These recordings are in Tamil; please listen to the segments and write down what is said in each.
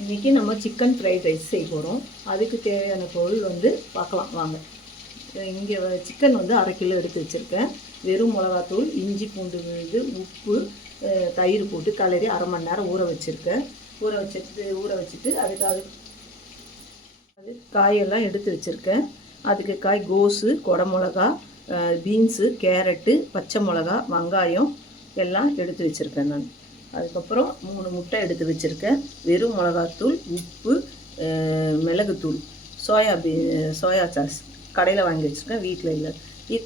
இன்றைக்கி நம்ம சிக்கன் ஃப்ரைட் ரைஸ் செய்ய போகிறோம். அதுக்கு தேவையான பொருள் வந்து பார்க்கலாம் வாங்க. இங்கே சிக்கன் வந்து 1/2 கிலோ எடுத்து வச்சுருக்கேன். வெறும் மிளகாத்தூள், இஞ்சி பூண்டு விழுது, உப்பு, தயிர் போட்டு கலரி 1/2 மணி நேரம் ஊற வச்சுருக்கேன். ஊற வச்சுட்டு அதுக்கு காயெல்லாம் எடுத்து வச்சுருக்கேன். அதுக்கு காய் கோஸு, குடமிளகா, பீன்ஸு, கேரட்டு, பச்சை மிளகா, வெங்காயம் எல்லாம் எடுத்து வச்சுருக்கேன் நான். அதுக்கப்புறம் 3 முட்டை எடுத்து வச்சுருக்கேன். வெறும் மிளகாத்தூள், உப்பு, மிளகுத்தூள், சோயா சாஸ் கடையில் வாங்கி வச்சுருக்கேன், வீட்டில் இல்லை.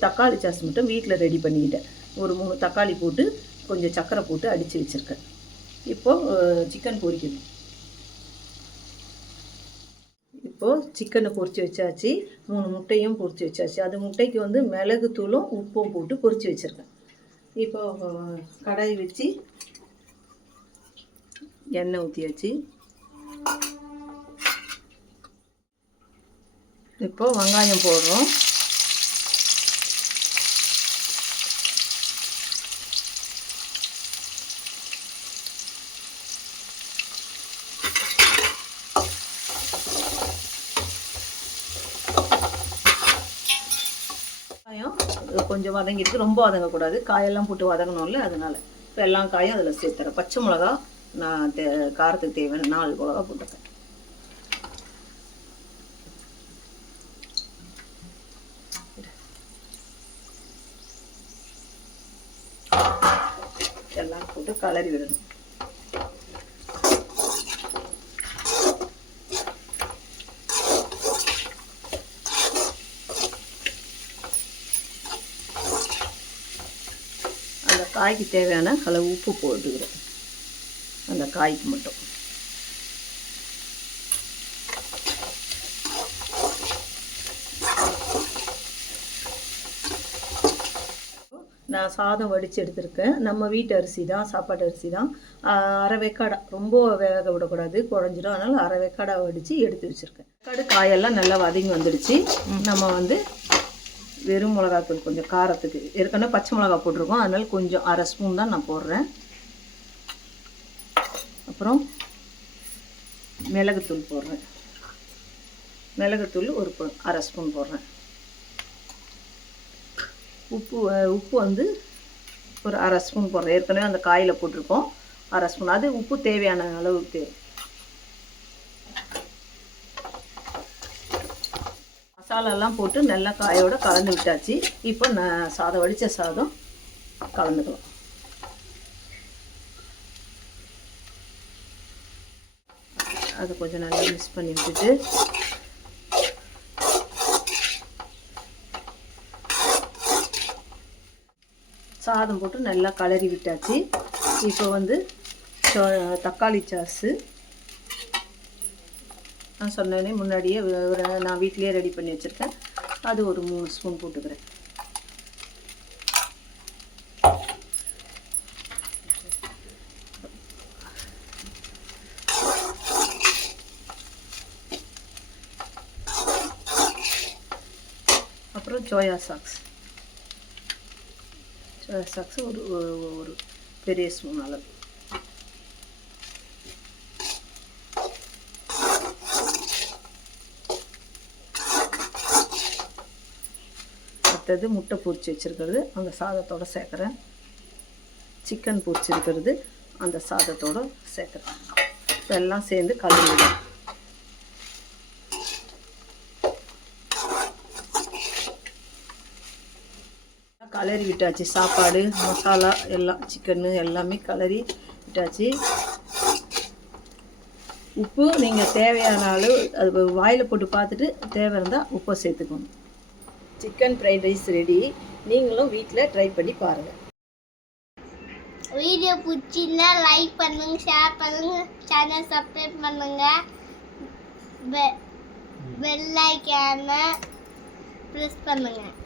தக்காளி சாஸ் மட்டும் வீட்டில் ரெடி பண்ணிக்கிட்டேன். ஒரு 3 தக்காளி போட்டு கொஞ்சம் சர்க்கரை போட்டு அடித்து வச்சுருக்கேன். இப்போது சிக்கன் பொரிக்கணும். இப்போது சிக்கனை பொரித்து வச்சாச்சு. 3 முட்டையும் பொரித்து வச்சாச்சு. அது முட்டைக்கு வந்து மிளகுத்தூளும் உப்பும் போட்டு பொரித்து வச்சுருக்கேன். இப்போது கடாய் வச்சு எண்ணெய் ஊற்றியாச்சு. இப்போது வெங்காயம் போடுறோம். வெங்காயம் கொஞ்சம் வதங்கிட்டு, ரொம்ப வதங்கக்கூடாது, காயெல்லாம் போட்டு வதங்கணும்ல, அதனால் இப்போ எல்லா காயும் அதில் சேர்த்துறேன். பச்சை மிளகா நான் காரத்துக்கு தேவையான 4 மிளகா போட்டுருக்கேன். எல்லாம் போட்டு கலரி விடணும். அந்த காய்க்கு தேவையான அளவு உப்பு போட்டுக்கிறேன். அந்த காய்க்கு மட்டும் நான் சாதம் வடித்து எடுத்திருக்கேன். நம்ம வீட்டு அரிசி தான், சாப்பாட்டு அரிசி தான். 1/2 வேக்காடா, ரொம்ப வேக விடக்கூடாது, குழஞ்சிடும். அதனால் 1/2 வேக்காடா வடித்து எடுத்து வச்சுருக்கேன். காயெல்லாம் நல்லா வதங்கி வந்துடுச்சு. நம்ம வந்து வெறும் மிளகாத்தூள் கொஞ்சம் காரத்துக்கு, ஏற்கனவே பச்சை மிளகா போட்டிருக்கோம், அதனால் கொஞ்சம் 1/2 ஸ்பூன் தான் நான் போடுறேன். அப்புறம் மிளகுத்தூள் போடுறேன். மிளகுத்தூள் ஒரு 1/2 ஸ்பூன் போடுறேன். உப்பு வந்து ஒரு 1/2 ஸ்பூன் போடுறேன். ஏற்கனவே அந்த காயில் போட்டிருக்கோம், 1/2 ஸ்பூன். அது உப்பு தேவையான அளவுக்கு. மசாலாலாம் போட்டு நல்லா காயோடு கலந்து விட்டாச்சு. இப்போ நான் சாதம் வடித்த சாதம் கலந்துக்கலாம். அதை கொஞ்சம் நல்லா மிக்ஸ் பண்ணி விட்டுட்டு சாதம் போட்டு நல்லா கலரி விட்டாச்சு. இப்போ வந்து தக்காளி சாஸு நான் சொன்னேனே முன்னாடியே, நான் வீட்லேயே ரெடி பண்ணி வச்சுருக்கேன். அது ஒரு 3 ஸ்பூன் போட்டுக்கிறேன். அப்புறம் சோயா சாக்ஸ் ஒரு பெரிய ஸ்பூன் அளவு. அடுத்தது முட்டை பொரிச்சு வச்சுருக்கிறது அந்த சாதத்தோடு சேர்க்குறேன். சிக்கன் பொரிச்சிருக்கிறது அந்த சாதத்தோடு சேர்க்குறேன். இப்போ எல்லாம் சேர்ந்து கலந்துடும். கலரி விட்டாச்சு. சாப்பாடு, மசாலா எல்லாம், சிக்கன்னு எல்லாமே கலரி விட்டாச்சு. உப்பு நீங்கள் தேவையான அளவு அது வாயில் போட்டு பார்த்துட்டு தேவை இருந்தால் உப்பை சேர்த்துக்கணும். Chicken fried rice ready. நீங்களும் வீட்டில் ட்ரை பண்ணி பாருங்கள். வீடியோ பிடிச்சிருந்தா லைக் பண்ணுங்கள், ஷேர் பண்ணுங்கள், சேனல் சப்ஸ்கிரைப் பண்ணுங்கள், பெல் ஐகானை ப்ரெஸ் பண்ணுங்கள்.